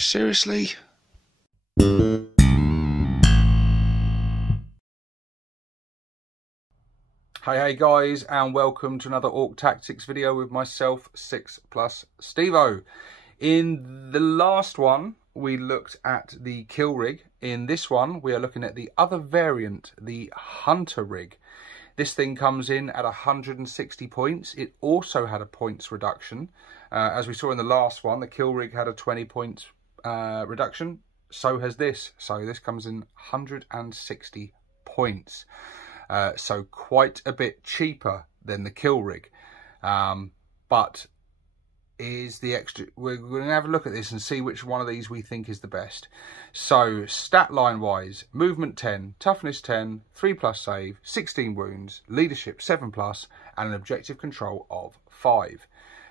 Seriously? Hey guys, and welcome to another Ork Tactics video with myself, 6+ Stevo. In the last one, we looked at the kill rig. In this one, we are looking at the other variant, the Hunta Rig. This thing comes in at 160 points. It also had a points reduction. As we saw in the last one, the kill rig had a 20 points reduction. So has this. So this comes in 160 points. So quite a bit cheaper than the kill rig. But is the extra, we're going to have a look at this and see which one of these we think is the best. So stat line wise, movement 10, toughness 10, 3+ save, 16 wounds, leadership 7+, and an objective control of 5.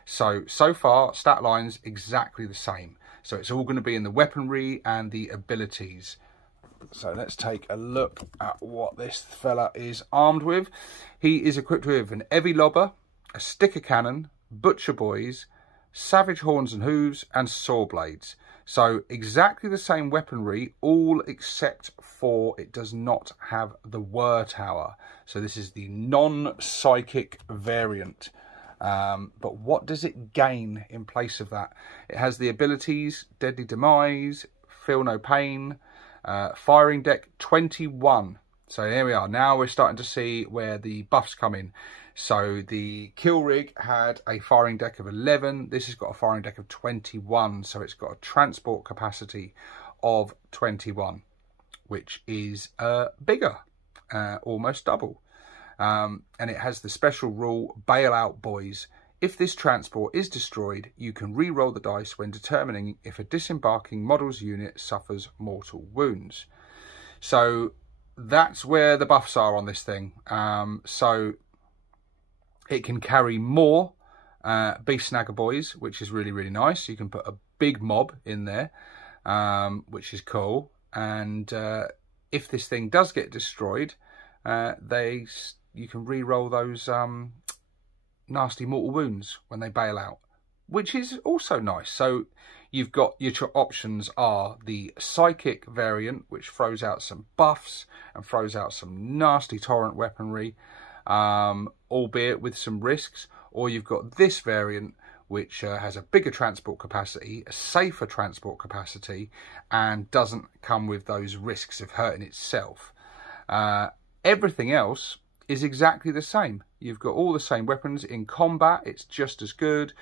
So far stat lines exactly the same. So it's all going to be in the weaponry and the abilities. So let's take a look at what this fella is armed with. He is equipped with an heavy lobber, a sticker cannon, butcher boys, savage horns and hooves, and saw blades. So exactly the same weaponry, all except for it does not have the whir tower. So this is the non-psychic variant. But what does it gain in place of that? It has the abilities Deadly Demise, Feel No Pain, firing deck 21. So here we are. Now we're starting to see where the buffs come in. So the kill rig had a firing deck of 11. This has got a firing deck of 21. So it's got a transport capacity of 21, which is bigger, almost double. And it has the special rule, bail out boys. If this transport is destroyed, you can re-roll the dice when determining if a disembarking model's unit suffers mortal wounds. So that's where the buffs are on this thing. So it can carry more beast snagger boys, which is really, really nice. You can put a big mob in there, which is cool. And if this thing does get destroyed, you can re-roll those nasty mortal wounds when they bail out, which is also nice. So you've got your options are the psychic variant, which throws out some buffs and throws out some nasty torrent weaponry, albeit with some risks, or you've got this variant which has a bigger transport capacity, a safer transport capacity, and doesn't come with those risks of hurting itself. Everything else is exactly the same. You've got all the same weapons. In combat, it's just as good.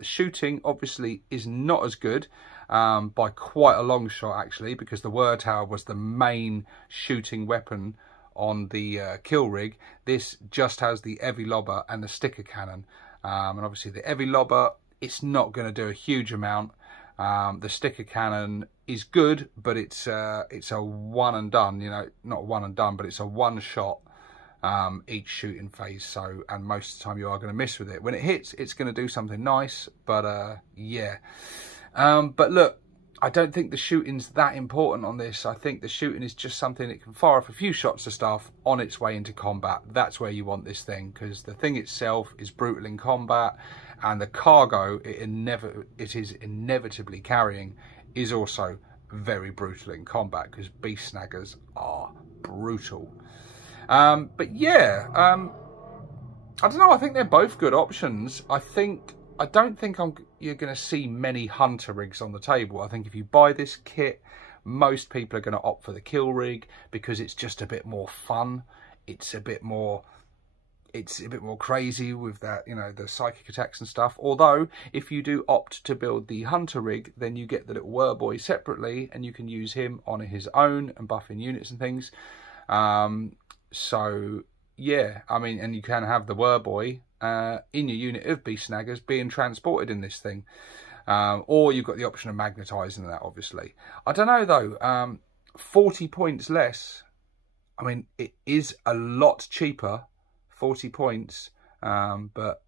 Shooting, obviously, is not as good by quite a long shot, actually, because the whir tower was the main shooting weapon on the kill rig. This just has the heavy lobber and the sticker cannon. And obviously, the heavy lobber, it's not going to do a huge amount. The sticker cannon is good, but it's a one and done. You know, not one and done, but it's a one shot each shooting phase. So, and most of the time you are going to miss with it. When it hits, it's going to do something nice, but yeah. But look, I don't think the shooting's that important on this. I think the shooting is just something that can fire off a few shots of stuff on its way into combat. That's where you want this thing, because the thing itself is brutal in combat, and the cargo it is inevitably carrying is also very brutal in combat, because beast snaggers are brutal. But yeah, I don't know. I think they're both good options. I don't think you're going to see many Hunta rigs on the table. I think if you buy this kit, most people are going to opt for the kill rig because it's just a bit more fun. It's a bit more crazy with that, you know, the psychic attacks and stuff. Although if you do opt to build the Hunta rig, then you get the little whir boy separately, and you can use him on his own and buffing units and things. So yeah, I mean, and you can have the whir boy in your unit of beast snaggers being transported in this thing, or you've got the option of magnetizing that, obviously. I don't know though, 40 points less. I mean, it is a lot cheaper, 40 points, but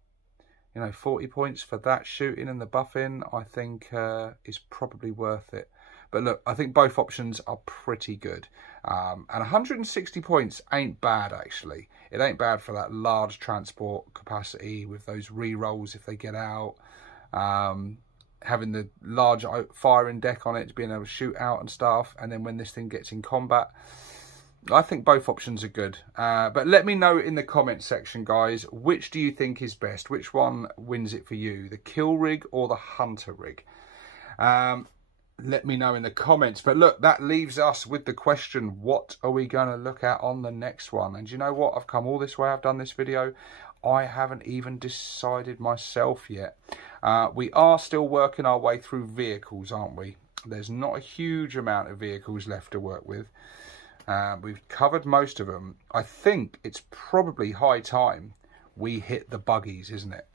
you know, 40 points for that shooting and the buffing, I think is probably worth it. But look, I think both options are pretty good. And 160 points ain't bad, actually. It ain't bad for that large transport capacity with those re-rolls if they get out. having the large firing deck on it, being able to shoot out and stuff, and then when this thing gets in combat, I think both options are good. But let me know in the comment section, guys, which do you think is best? Which one wins it for you, the Kill Rig or the Hunter Rig? Let me know in the comments. But look, that leaves us with the question, what are we going to look at on the next one? And you know what? I've come all this way. I've done this video. I haven't even decided myself yet. We are still working our way through vehicles, aren't we? There's not a huge amount of vehicles left to work with. We've covered most of them. I think it's probably high time we hit the buggies, isn't it?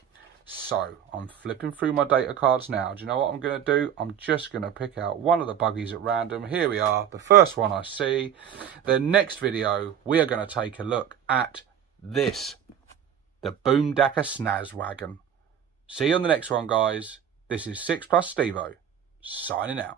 So I'm flipping through my data cards now. Do you know what I'm going to do? I'm just going to pick out one of the buggies at random. Here we are, the first one I see. The next video, we are going to take a look at this, the Boomdacker Snaz Wagon. See you on the next one, guys. This is 6 Plus Stevo, signing out.